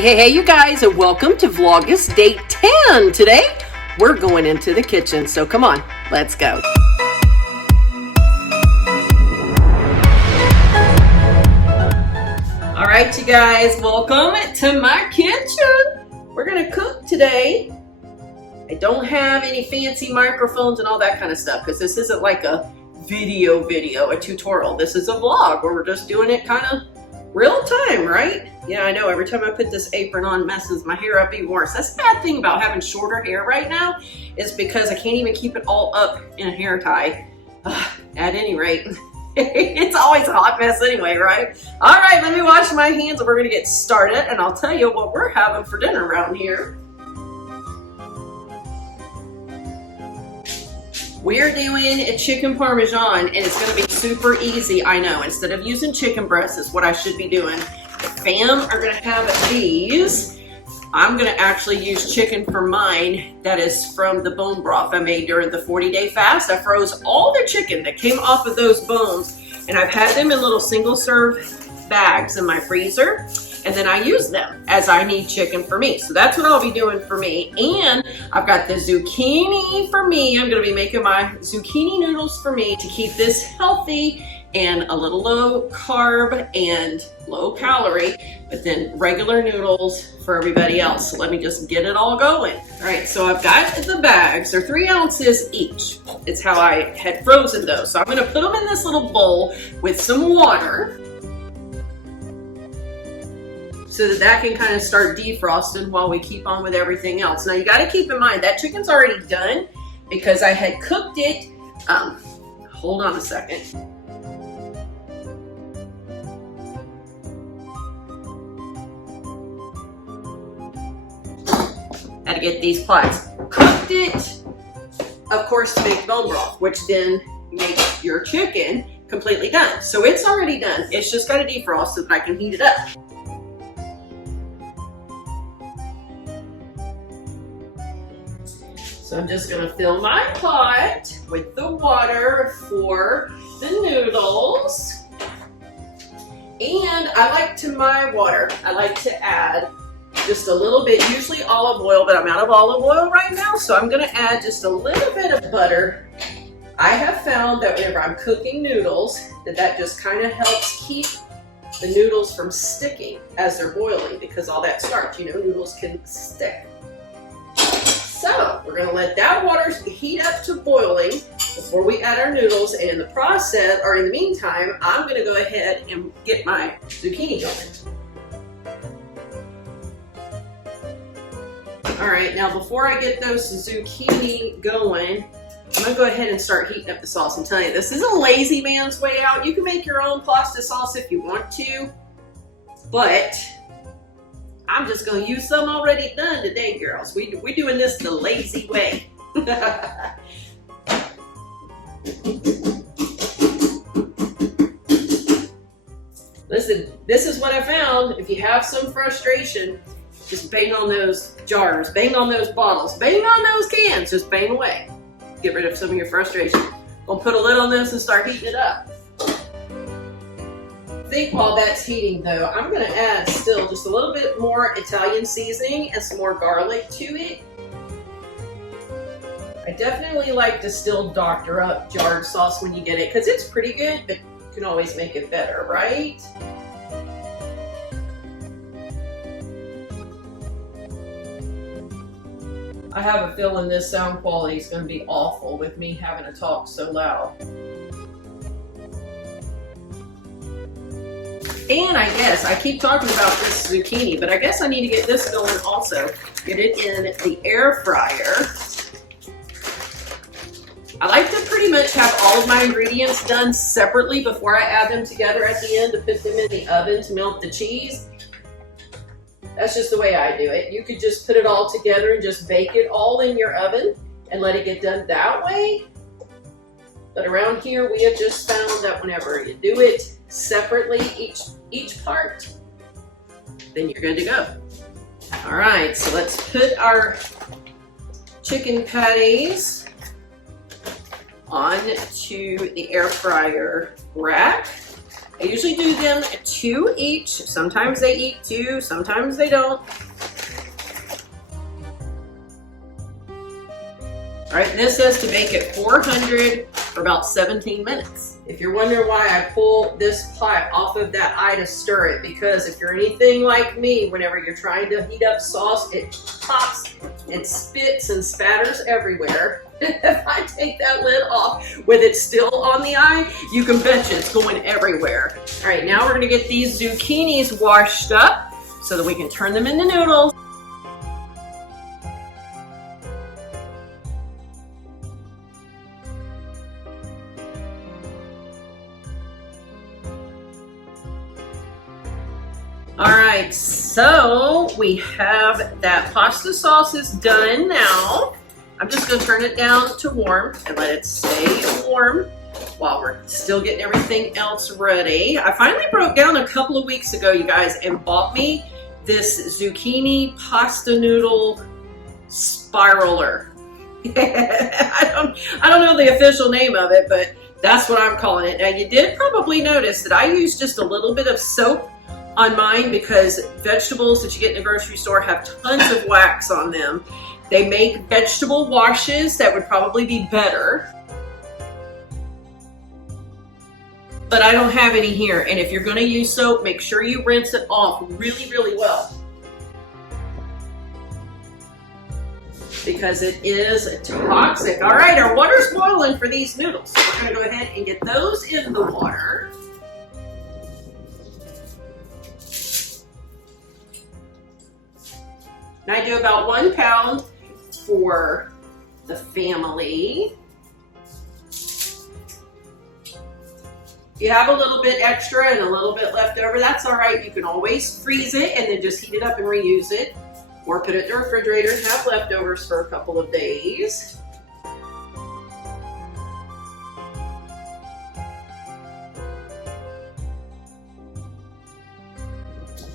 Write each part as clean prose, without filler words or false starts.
Hey, you guys, and welcome to Vlogust Day 10. Today, we're going into the kitchen, so come on, let's go. All right, you guys, welcome to my kitchen. We're gonna cook today. I don't have any fancy microphones and all that kind of stuff, because this isn't like a video, a tutorial. This is a vlog where we're just doing it kind of real time, right? Yeah, I know, every time I put this apron on, messes my hair up even worse. That's the bad thing about having shorter hair right now, is because I can't even keep it all up in a hair tie. At any rate, it's always a hot mess anyway, right? All right, let me wash my hands and we're gonna get started, and I'll tell you what we're having for dinner around here. We're doing a chicken parmesan, and it's gonna be super easy, I know. Instead of using chicken breasts is what I should be doing. The fam are gonna have these. I'm gonna actually use chicken for mine that is from the bone broth I made during the 40-day fast. I froze all the chicken that came off of those bones, and I've had them in little single-serve bags in my freezer. And then I use them as I need chicken for me. So that's what I'll be doing for me. And I've got the zucchini for me. I'm gonna be making my zucchini noodles for me to keep this healthy and a little low carb and low calorie, but then regular noodles for everybody else. So let me just get it all going. All right, so I've got the bags. They're 3 ounces each. It's how I had frozen those. So I'm gonna put them in this little bowl with some water, so that can kind of start defrosting while we keep on with everything else. Now you got to keep in mind that chicken's already done because I had cooked it. Hold on a second. Had to get these plies. Cooked it, of course, to make bone broth, which then makes your chicken completely done. So it's already done. It's just got to defrost so that I can heat it up. So I'm just gonna fill my pot with the water for the noodles. And I like to add just a little bit, usually olive oil, but I'm out of olive oil right now, so I'm gonna add just a little bit of butter. I have found that whenever I'm cooking noodles, that just kind of helps keep the noodles from sticking as they're boiling, because all that starch, you know, noodles can stick. So we're gonna let that water heat up to boiling before we add our noodles. And in the process, or in the meantime, I'm gonna go ahead and get my zucchini going. All right, now before I get those zucchini going, I'm gonna go ahead and start heating up the sauce. I'm telling you, this is a lazy man's way out. You can make your own pasta sauce if you want to, but I'm just gonna use some already done today, girls. We're doing this the lazy way. Listen, this is what I found. If you have some frustration, just bang on those jars, bang on those bottles, bang on those cans, just bang away. Get rid of some of your frustration. Gonna put a lid on this and start heating it up. I think while that's heating though, I'm gonna add still just a little bit more Italian seasoning and some more garlic to it. I definitely like to still doctor up jarred sauce when you get it, because it's pretty good, but you can always make it better, right? I have a feeling this sound quality is gonna be awful with me having to talk so loud. And I guess, I keep talking about this zucchini, but I guess I need to get this going also. Get it in the air fryer. I like to pretty much have all of my ingredients done separately before I add them together at the end to put them in the oven to melt the cheese. That's just the way I do it. You could just put it all together and just bake it all in your oven and let it get done that way. But around here, we have just found that whenever you do it separately, each part, then you're good to go. All right, so let's put our chicken patties onto the air fryer rack. I usually do them 2 each. Sometimes they eat 2, sometimes they don't. All right, this says to bake at 400 for about 17 minutes. If you're wondering why I pull this pot off of that eye to stir it, because if you're anything like me, whenever you're trying to heat up sauce, it pops and spits and spatters everywhere. If I take that lid off with it still on the eye, you can bet you it's going everywhere. All right, now we're gonna get these zucchinis washed up so that we can turn them into noodles. All right, so we have that pasta sauce is done now. I'm just gonna turn it down to warm and let it stay warm while we're still getting everything else ready. I finally broke down a couple of weeks ago, you guys, and bought me this zucchini pasta noodle spiraler. I don't know the official name of it, but that's what I'm calling it. Now, you did probably notice that I used just a little bit of soap on mine because vegetables that you get in the grocery store have tons of wax on them. They make vegetable washes that would probably be better, but I don't have any here. And if you're going to use soap, make sure you rinse it off really, really well, because it is toxic. All right, our water's boiling for these noodles. So we're going to go ahead and get those in the water. And I do about 1 pound for the family. If you have a little bit extra and a little bit left over, that's all right. You can always freeze it and then just heat it up and reuse it, or put it in the refrigerator and have leftovers for a couple of days.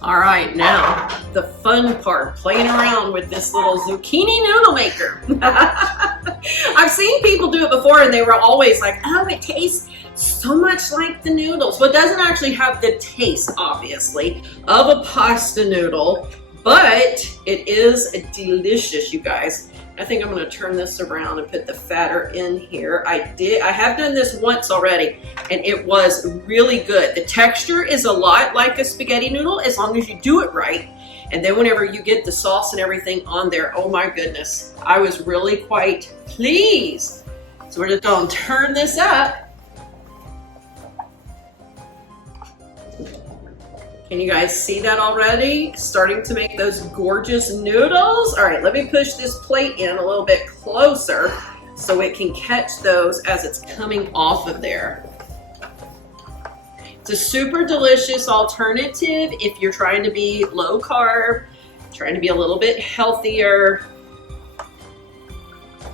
All right, now the fun part, playing around with this little zucchini noodle maker. I've seen people do it before and they were always like, oh, it tastes so much like the noodles. Well, it doesn't actually have the taste, obviously, of a pasta noodle, but it is delicious, you guys. I think I'm gonna turn this around and put the fatter in here. I have done this once already and it was really good. The texture is a lot like a spaghetti noodle as long as you do it right. And then whenever you get the sauce and everything on there, oh my goodness, I was really quite pleased. So we're just gonna turn this up. Can you guys see that already? Starting to make those gorgeous noodles. All right, let me push this plate in a little bit closer so it can catch those as it's coming off of there. It's a super delicious alternative if you're trying to be low carb, trying to be a little bit healthier.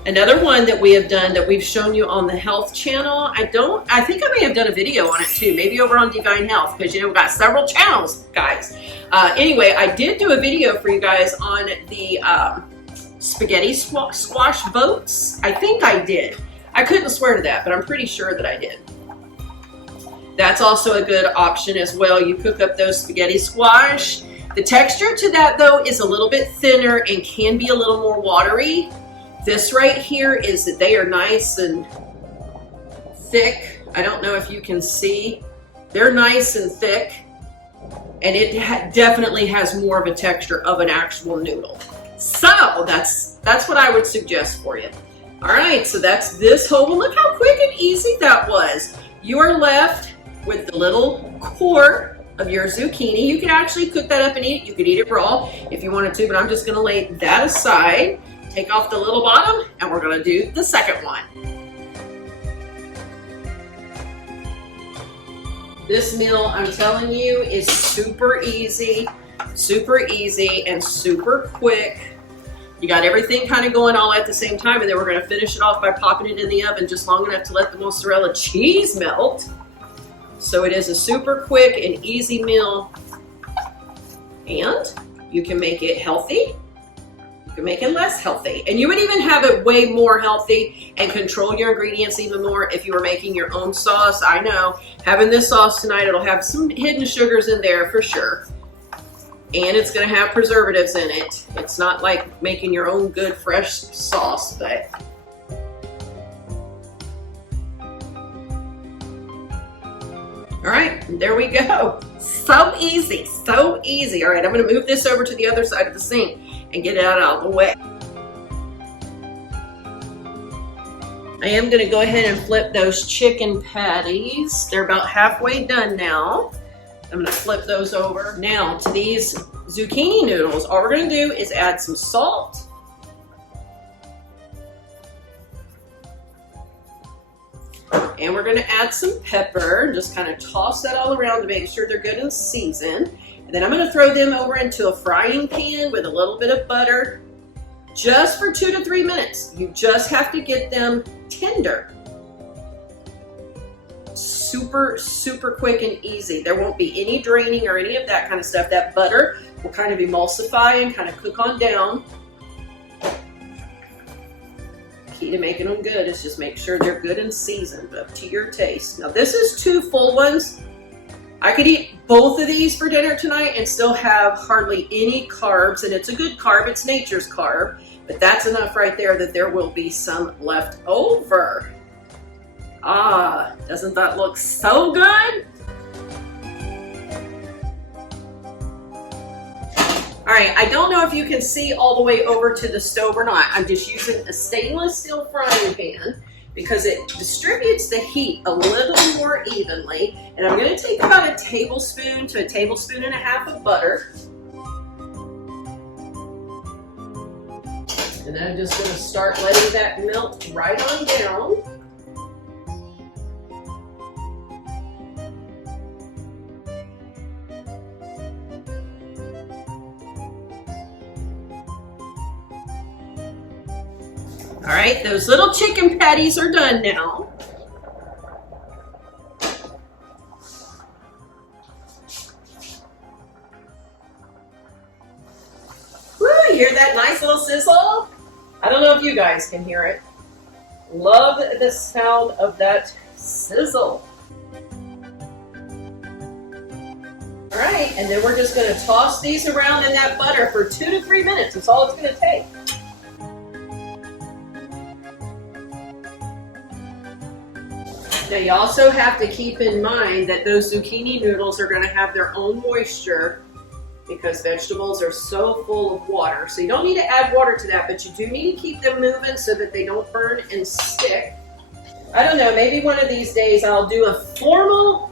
Another one that we have done that we've shown you on the health channel, I think I may have done a video on it too, maybe over on DeeVine Health, because you know we've got several channels, guys. Anyway, I did do a video for you guys on the spaghetti squash boats. I think I did. I couldn't swear to that, but I'm pretty sure that I did. That's also a good option as well. You cook up those spaghetti squash. The texture to that though is a little bit thinner and can be a little more watery. This right here is that they are nice and thick. I don't know if you can see. They're nice and thick, and it definitely has more of a texture of an actual noodle. So that's what I would suggest for you. All right, so that's this whole one. Look how quick and easy that was. You are left with the little core of your zucchini. You can actually cook that up and eat it. You could eat it raw if you wanted to, but I'm just gonna lay that aside. Take off the little bottom, and we're gonna do the second one. This meal, I'm telling you, is super easy and super quick. You got everything kind of going all at the same time, and then we're gonna finish it off by popping it in the oven just long enough to let the mozzarella cheese melt. So it is a super quick and easy meal, and you can make it healthy. You can make it less healthy. And you would even have it way more healthy and control your ingredients even more if you were making your own sauce. I know, having this sauce tonight, it'll have some hidden sugars in there for sure. And it's gonna have preservatives in it. It's not like making your own good fresh sauce, but. All right, there we go. So easy, so easy. All right, I'm gonna move this over to the other side of the sink and get it out of the way. I am gonna go ahead and flip those chicken patties. They're about halfway done now. I'm gonna flip those over. Now to these zucchini noodles, all we're gonna do is add some salt. And we're gonna add some pepper, just kind of toss that all around to make sure they're good and seasoned. And then I'm gonna throw them over into a frying pan with a little bit of butter, just for 2 to 3 minutes. You just have to get them tender. Super, super quick and easy. There won't be any draining or any of that kind of stuff. That butter will kind of emulsify and kind of cook on down. Key to making them good is just make sure they're good and seasoned up to your taste. Now this is 2 full ones. I could eat both of these for dinner tonight and still have hardly any carbs, and it's a good carb, it's nature's carb, but that's enough right there that there will be some left over. Ah, doesn't that look so good? All right, I don't know if you can see all the way over to the stove or not. I'm just using a stainless steel frying pan because it distributes the heat a little more evenly. And I'm gonna take about a tablespoon to a tablespoon and a half of butter. And then I'm just gonna start letting that melt right on down. All right, those little chicken patties are done now. Woo, you hear that nice little sizzle? I don't know if you guys can hear it. Love the sound of that sizzle. All right, and then we're just gonna toss these around in that butter for 2 to 3 minutes. That's all it's gonna take. Now you also have to keep in mind that those zucchini noodles are going to have their own moisture because vegetables are so full of water. So you don't need to add water to that, but you do need to keep them moving so that they don't burn and stick. I don't know, maybe one of these days I'll do a formal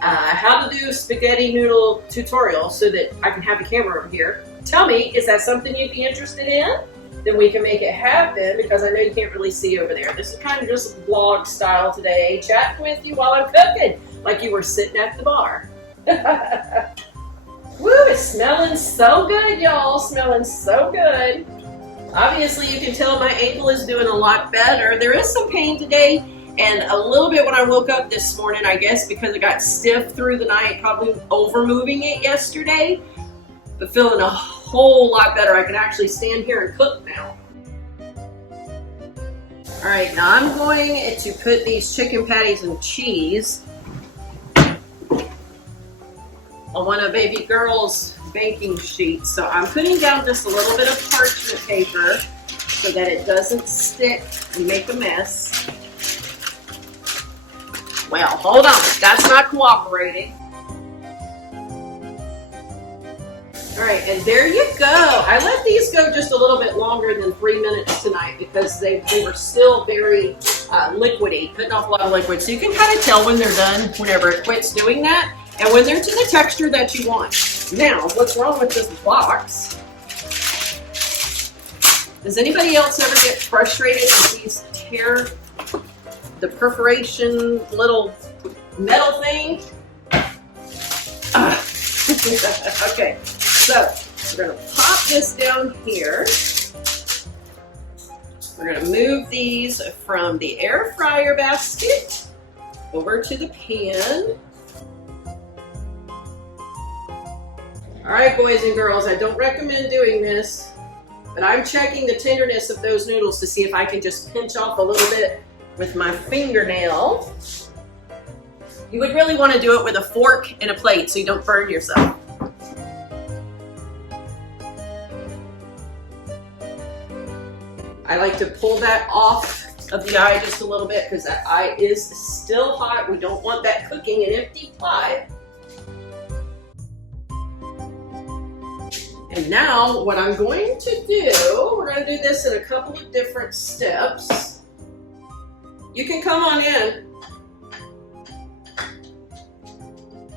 how to do spaghetti noodle tutorial so that I can have the camera over here. Tell me, is that something you'd be interested in? Then we can make it happen because I know you can't really see over there. This is kind of just vlog style today, chatting with you while I'm cooking, like you were sitting at the bar. Woo, it's smelling so good, y'all, smelling so good. Obviously, you can tell my ankle is doing a lot better. There is some pain today and a little bit when I woke up this morning, I guess because it got stiff through the night, probably over moving it yesterday, but feeling a whole lot better. I can actually stand here and cook now. All right, now I'm going to put these chicken patties and cheese on one of baby girl's baking sheets. So I'm putting down just a little bit of parchment paper so that it doesn't stick and make a mess. Well, hold on, that's not cooperating. All right, and there you go. I let these go just a little bit longer than 3 minutes tonight because they were still very liquidy, putting off a lot of liquid. So you can kind of tell when they're done whenever it quits doing that and when they're to the texture that you want. Now, what's wrong with this box? Does anybody else ever get frustrated with these tear, the perforation little metal thing? Okay. So we're going to pop this down here. We're going to move these from the air fryer basket over to the pan. All right, boys and girls, I don't recommend doing this But I'm checking the tenderness of those noodles to see if I can just pinch off a little bit with my fingernail. You would really want to do it with a fork and a plate so you don't burn yourself. I like to pull that off of the eye just a little bit because that eye is still hot. We don't want that cooking an empty pot. And now what I'm going to do, we're going to do this in a couple of different steps. You can come on in.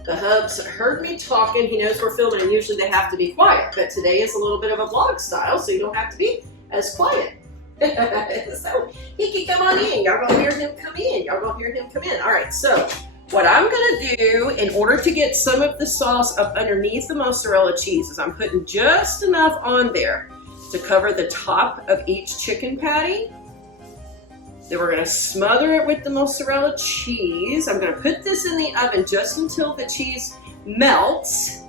The hubs heard me talking. He knows we're filming and usually they have to be quiet, but today is a little bit of a vlog style, so you don't have to be as quiet. So he can come on in. Y'all gonna hear him come in. Y'all gonna hear him come in. All right, so what I'm gonna do in order to get some of the sauce up underneath the mozzarella cheese is I'm putting just enough on there to cover the top of each chicken patty. Then we're gonna smother it with the mozzarella cheese. I'm gonna put this in the oven just until the cheese melts.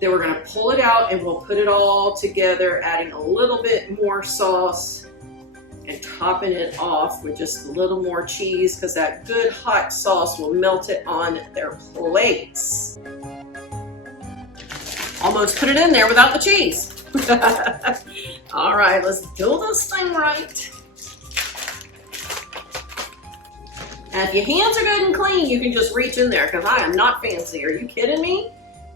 Then we're gonna pull it out and we'll put it all together, adding a little bit more sauce and topping it off with just a little more cheese because that good hot sauce will melt it on their plates. Almost put it in there without the cheese. All right, let's do this thing right. Now, if your hands are good and clean, you can just reach in there because I am not fancy. Are you kidding me?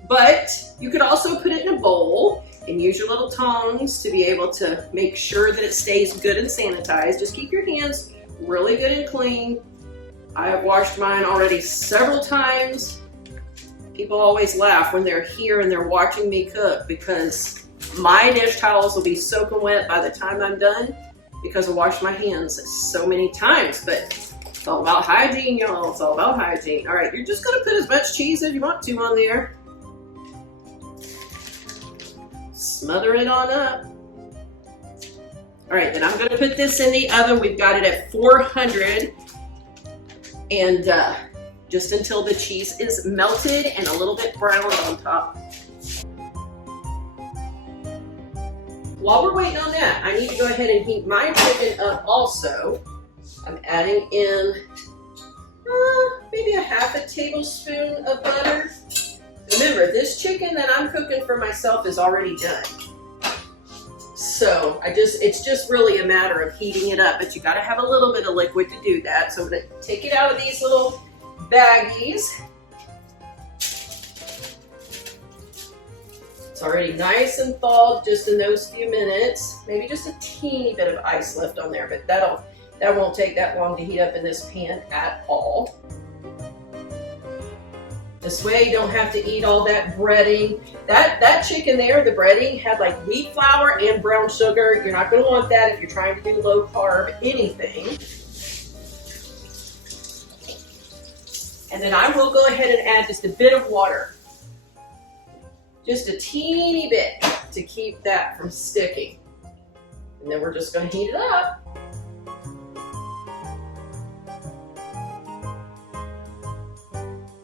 But you could also put it in a bowl and use your little tongs to be able to make sure that it stays good and sanitized. Just keep your hands really good and clean. I have washed mine already several times. People always laugh when they're here and they're watching me cook because my dish towels will be soaking wet by the time I'm done because I washed my hands so many times. But it's all about hygiene, y'all. It's all about hygiene. All right, you're just gonna put as much cheese as you want to on there. Smother it on up. All right, then I'm gonna put this in the oven. We've got it at 400 and just until the cheese is melted and a little bit brown on top. While we're waiting on that, I need to go ahead and heat my chicken up also. I'm adding in maybe a half a tablespoon of butter. Remember, this chicken that I'm cooking for myself is already done. So it's just really a matter of heating it up, but you gotta have a little bit of liquid to do that. So I'm gonna take it out of these little baggies. It's already nice and thawed just in those few minutes. Maybe just a teeny bit of ice left on there, but that won't take that long to heat up in this pan at all. This way you don't have to eat all that breading. That chicken there, the breading, had like wheat flour and brown sugar. You're not gonna want that if you're trying to do low carb anything. And then I will go ahead and add just a bit of water. Just a teeny bit to keep that from sticking. And then we're just gonna heat it up.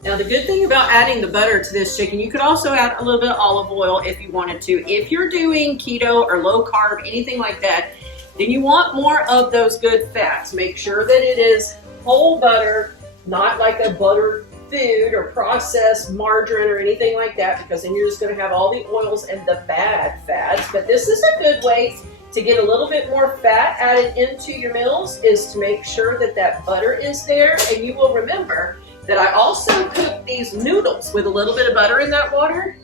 Now the good thing about adding the butter to this chicken, you could also add a little bit of olive oil if you wanted to. If you're doing keto or low carb, anything like that, then you want more of those good fats. Make sure that it is whole butter, not like a buttered food or processed margarine or anything like that, because then you're just gonna have all the oils and the bad fats. But this is a good way to get a little bit more fat added into your meals, is to make sure that that butter is there. And you will remember that I also cooked these noodles with a little bit of butter in that water.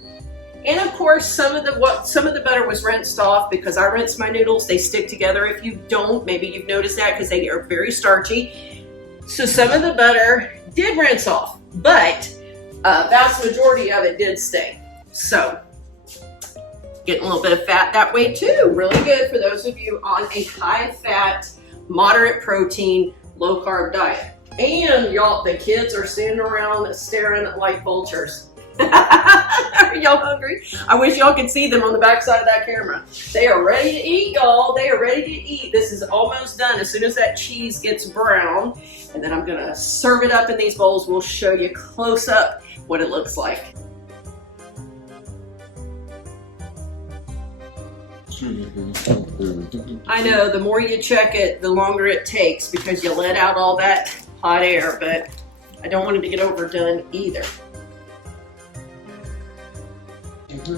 And of course, some of the butter was rinsed off because I rinse my noodles. They stick together. If you don't, maybe you've noticed that because they are very starchy. So some of the butter did rinse off, but a vast majority of it did stay. So getting a little bit of fat that way too. Really good for those of you on a high fat, moderate protein, low carb diet. And y'all, the kids are standing around staring like vultures. Are y'all hungry? I wish y'all could see them on the back side of that camera. They are ready to eat, y'all. They are ready to eat. This is almost done. As soon as that cheese gets brown, and then I'm gonna serve it up in these bowls. We'll show you close up what it looks like. I know, the more you check it, the longer it takes because you let out all that hot air, but I don't want it to get overdone either.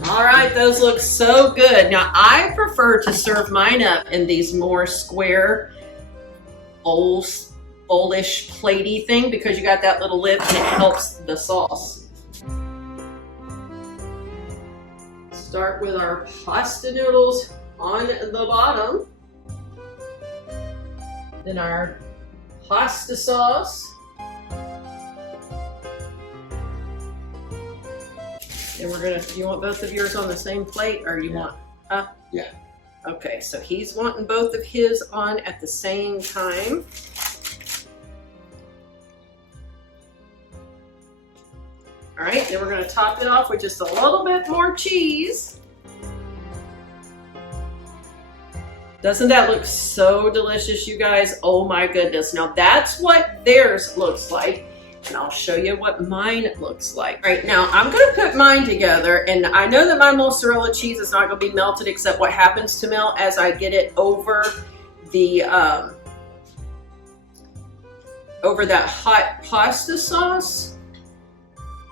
All right, those look so good. Now, I prefer to serve mine up in these more square, bowlish, platey thing because you got that little lip and it helps the sauce. Start with our pasta noodles on the bottom. Then our pasta sauce. And we're gonna, you want both of yours on the same plate or you want, huh? Yeah. Okay, so he's wanting both of his on at the same time. All right, then we're gonna top it off with just a little bit more cheese. Doesn't that look so delicious, you guys? Oh my goodness. Now that's what theirs looks like. And I'll show you what mine looks like. All right, now I'm gonna put mine together, and I know that my mozzarella cheese is not gonna be melted except what happens to melt as I get it over the, over that hot pasta sauce.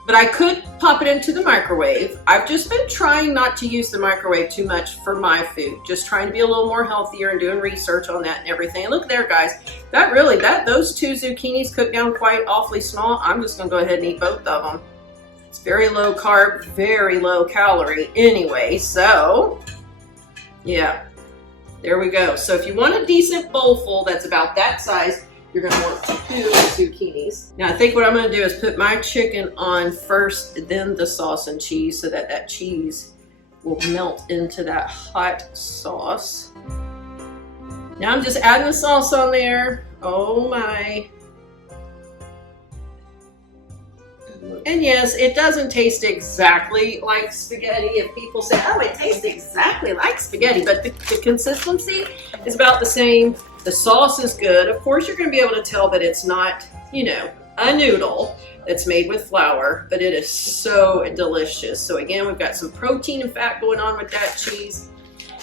But I could pop it into the microwave. I've just been trying not to use the microwave too much for my food. Just trying to be a little more healthier and doing research on that and everything. And look there, guys. That really, those two zucchinis cooked down quite awfully small. I'm just gonna go ahead and eat both of them. It's very low carb, very low calorie anyway. So, yeah, there we go. So if you want a decent bowl full that's about that size, you're gonna want 2 zucchinis. Now I think what I'm gonna do is put my chicken on first, then the sauce and cheese so that that cheese will melt into that hot sauce. Now I'm just adding the sauce on there. Oh my. And yes, it doesn't taste exactly like spaghetti. If people say, oh, it tastes exactly like spaghetti, but the consistency is about the same. The sauce is good. Of course, you're going to be able to tell that it's not, you know, a noodle that's made with flour, but it is so delicious. So again, we've got some protein and fat going on with that cheese.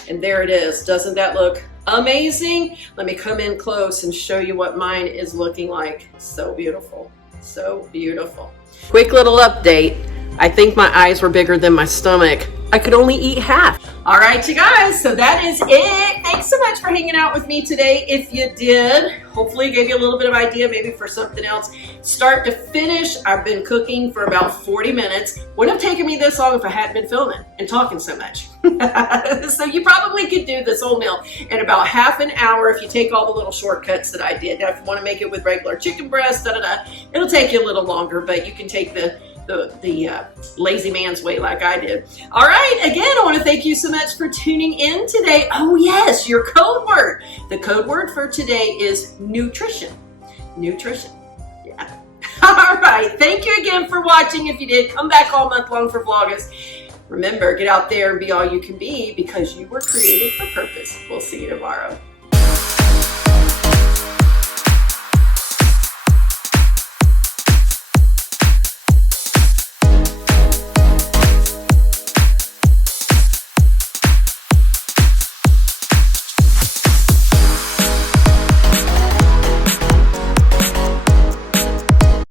And there it is. Doesn't that look amazing? Let me come in close and show you what mine is looking like. So beautiful. So beautiful. Quick little update. I think my eyes were bigger than my stomach. I could only eat half. All right, you guys, so that is it. Thanks so much for hanging out with me today. If you did, hopefully it gave you a little bit of idea maybe for something else. Start to finish, I've been cooking for about 40 minutes. Wouldn't have taken me this long if I hadn't been filming and talking so much. So you probably could do this whole meal in about half an hour if you take all the little shortcuts that I did. Now, if you want to make it with regular chicken breast, it'll take you a little longer, but you can take the lazy man's way like I did. All right, again, I want to thank you so much for tuning in today. Oh yes, your code word. The code word for today is nutrition. Nutrition. Yeah. All right, thank you again for watching. If you did, come back all month long for Vlogust. Remember, get out there and be all you can be because you were created for purpose. We'll see you tomorrow.